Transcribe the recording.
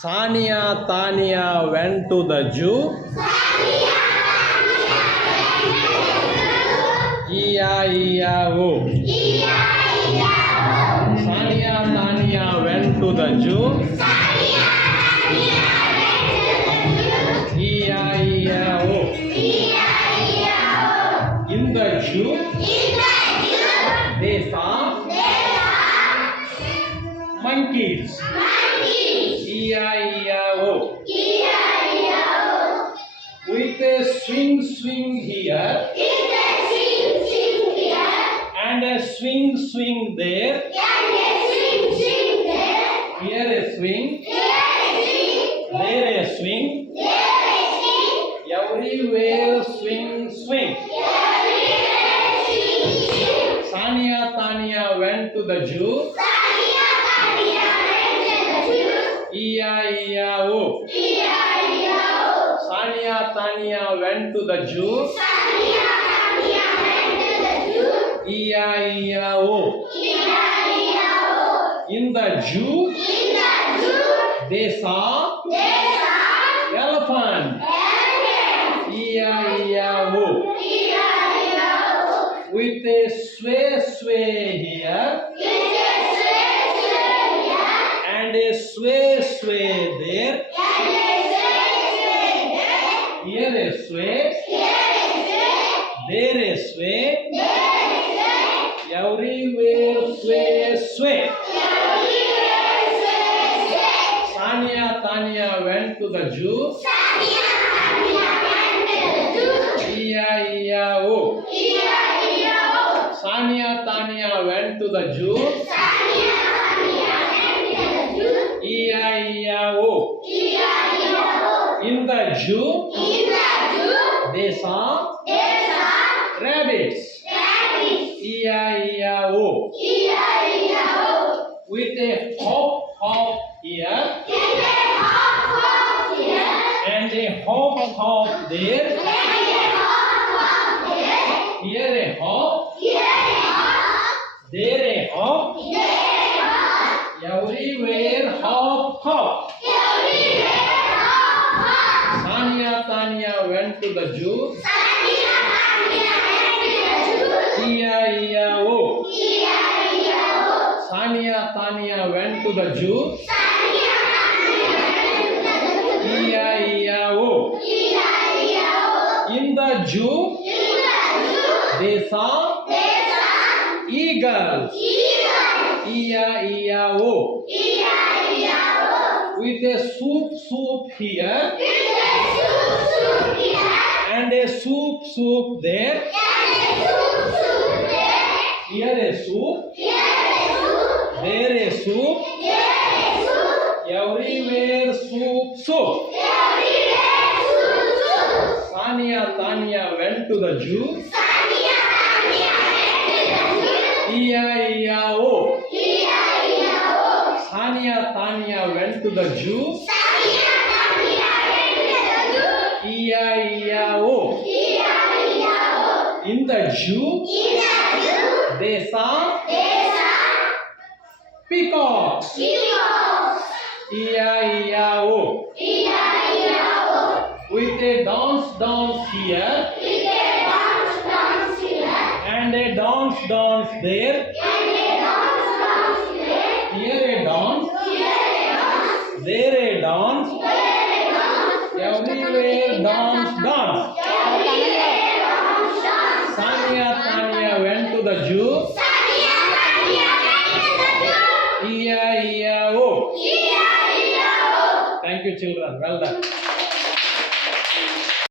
Sania Tania went to the zoo. E-I-E-I-O. Sania Tania went to the zoo. E-I-E-I-O. In the zoo, they saw monkeys. E-I-E-I-O. With a swing here and a swing there. Here a swing, there a swing, everywhere swing. Sania Tania went to the zoo. E-I-E-I-O. Sania Tania went to the zoo. E-I-E-I-O. In the zoo, they saw elephant. E-I-E-I-O. With a sway here and a sway there. Here a sway, there a sway, everywhere sway. Sania Tania went to the zoo. E-I-E-I-O. Sania Tania went to the zoo. E-I-E-I-O. In the zoo, they saw rabbits. E-I-E-I-O. With a hop here and a hop there. Here a hop, there a hop, everywhere hop. Sania Tania went to the zoo. E-I-E-I-O. Sania Tania went to the zoo. E-I-E-I-O. In the zoo, they saw eagles. E-I-E-I-O. With a soup here and a soup there. Here a soup, there a soup, everywhere soup. Sania Tania went to the zoo. E-I-E-I-O. Sania Tania went to the zoo. E-I-E-I-O. In the zoo, they saw peacocks. E-I-E-I-O. With a dance here and a dance there. Here a dance, there a dance, everywhere dance. Sania Tania went to the zoo. E-I-E-I-O. Thank you, children. Well done.